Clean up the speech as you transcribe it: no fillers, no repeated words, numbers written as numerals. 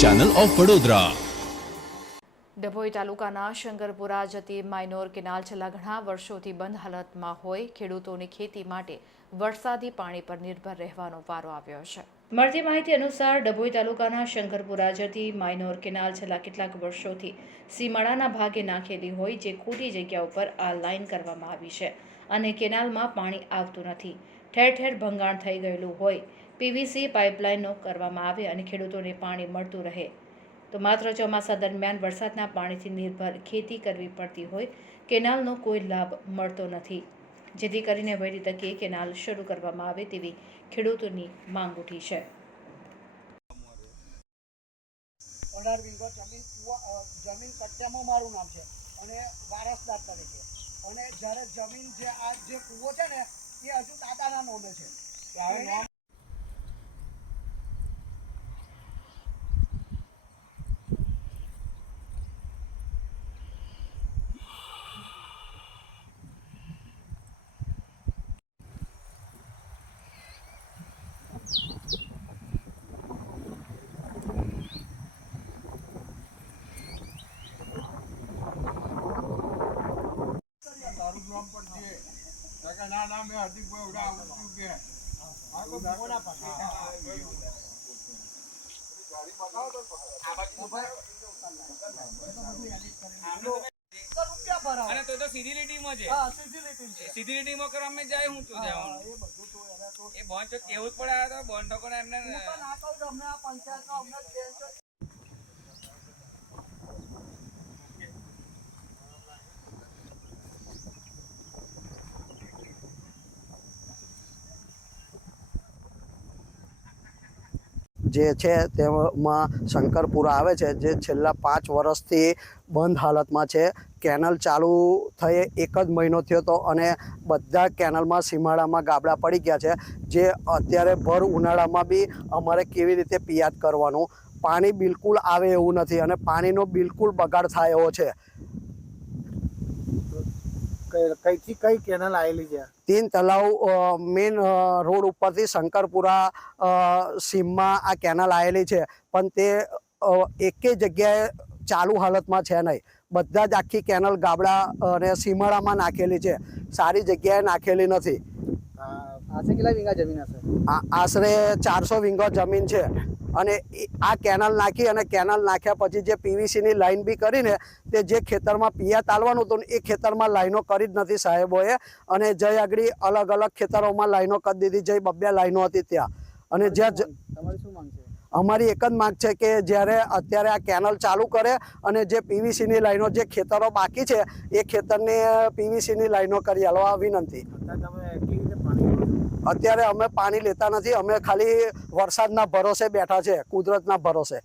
Channel of Vadodara. Dabhoi તાલુકાના શંકરપુરા જતી minor canal છેલ્લા ઘણા વર્ષોથી બંધ હાલતમાં હોય ખેડૂતોની ખેતી માટે વરસાદી પાણી પર નિર્ભર રહેવાનો વારો આવ્યો છે। મળતી માહિતી અનુસાર ડભોઈ તાલુકાના શંકરપુરા જતી માઇનોર કેનાલ છેલ્લા કેટલાક વર્ષોથી સીમાડાના ભાગે નાખેલી હોય, જે ખોટી જગ્યા ઉપર આ લાઇન કરવામાં આવી છે અને કેનાલમાં પાણી આવતું નથી। ઠેર ઠેર ભંગાણ થઈ ગયેલું હોય, પીવીસી પાઇપલાઇનો કરવામાં આવે અને ખેડૂતોને પાણી મળતું રહે તો માત્ર ચોમાસા દરમિયાન વરસાદના પાણીથી નિર્ભર ખેતી કરવી પડતી હોય, કેનાલનો કોઈ લાભ મળતો નથી, જેથી કરીને વહેલી તકે કેનાલ શરૂ કરવામાં આવે તેવી ખેડૂતોની માંગ ઉઠી છે। 18 વીઘો જમીન કચ્ચામાં મારું નામ છે અને વારસદાર તરીકે, અને જ્યારે જમીન જે આ જે કૂવો છે ને એ હજુ દાદાના નામે છે। ના મેં હાર્દિકભાઈ ઉડા આવતું કે અને તો સીધી લીટીમાં છે, સીધી લીટીમાં કરવા અમે જાય હું તો જવાનું એ બધું તો એ બોન્ડ તો કેવું જ પડે તો બોન્ડ તો કોને એમને ના કહું અમને આ પંચાયતનો અમને જે છે તેમાં શંકરપુરા આવે છે, જે છેલ્લા 5 વર્ષથી બંધ હાલતમાં છે। કેનલ ચાલુ થઈ 1 જ મહિનો થયો હતો અને બધા કેનલમાં સીમાડામાં ગાબડા પડી ગયા છે, જે અત્યારે ભર ઉનાળામાં બી અમારે કેવી રીતે પિયાદ કરવાનું, પાણી બિલકુલ આવે એવું નથી અને પાણીનો બિલકુલ બગાડ થાય એવો છે। કઈથી કઈ કેનાલ આવેલી છે? 3 તલાવ મેન રોડ ઉપરથી શંકરપુરા સીમમાં આ કેનાલ આવેલી છે, પણ તે એકે જગ્યાએ ચાલુ હાલતમાં છે નહીં। બધા જ આખી કેનાલ ગાબડા અને સીમાડામાં નાખેલી છે, સારી જગ્યાએ નાખેલી નથી। આશરે કેટલા વીઘા જમીન હશે? આશરે 400 વીઘો જમીન છે અને આ કેનાલ નાખી અને કેનાલ નાખ્યા પછી જે પીવીસીની લાઈન બી કરીને તે જે ખેતરમાં પિયા તાલવાનું હતું એ ખેતરમાં લાઈનો કરી જ નથી સાહેબોએ, અને જય આગળ અલગ અલગ ખેતરોમાં લાઈનો કરી દીધી, જય 2 લાઈનો હતી ત્યાં। અને જ્યાં તમારી શું માંગ છે? અમારી એક જ માંગ છે કે જ્યારે અત્યારે આ કેનાલ ચાલુ કરે અને જે પીવીસીની લાઈનો જે ખેતરો બાકી છે એ ખેતરની પીવીસીની લાઈનો કરી આલવા વિનંતી। અત્યારે અમે પાણી લેતા નથી, અમે ખાલી વરસાદના ભરોસે બેઠા છે, કુદરતના ભરોસે।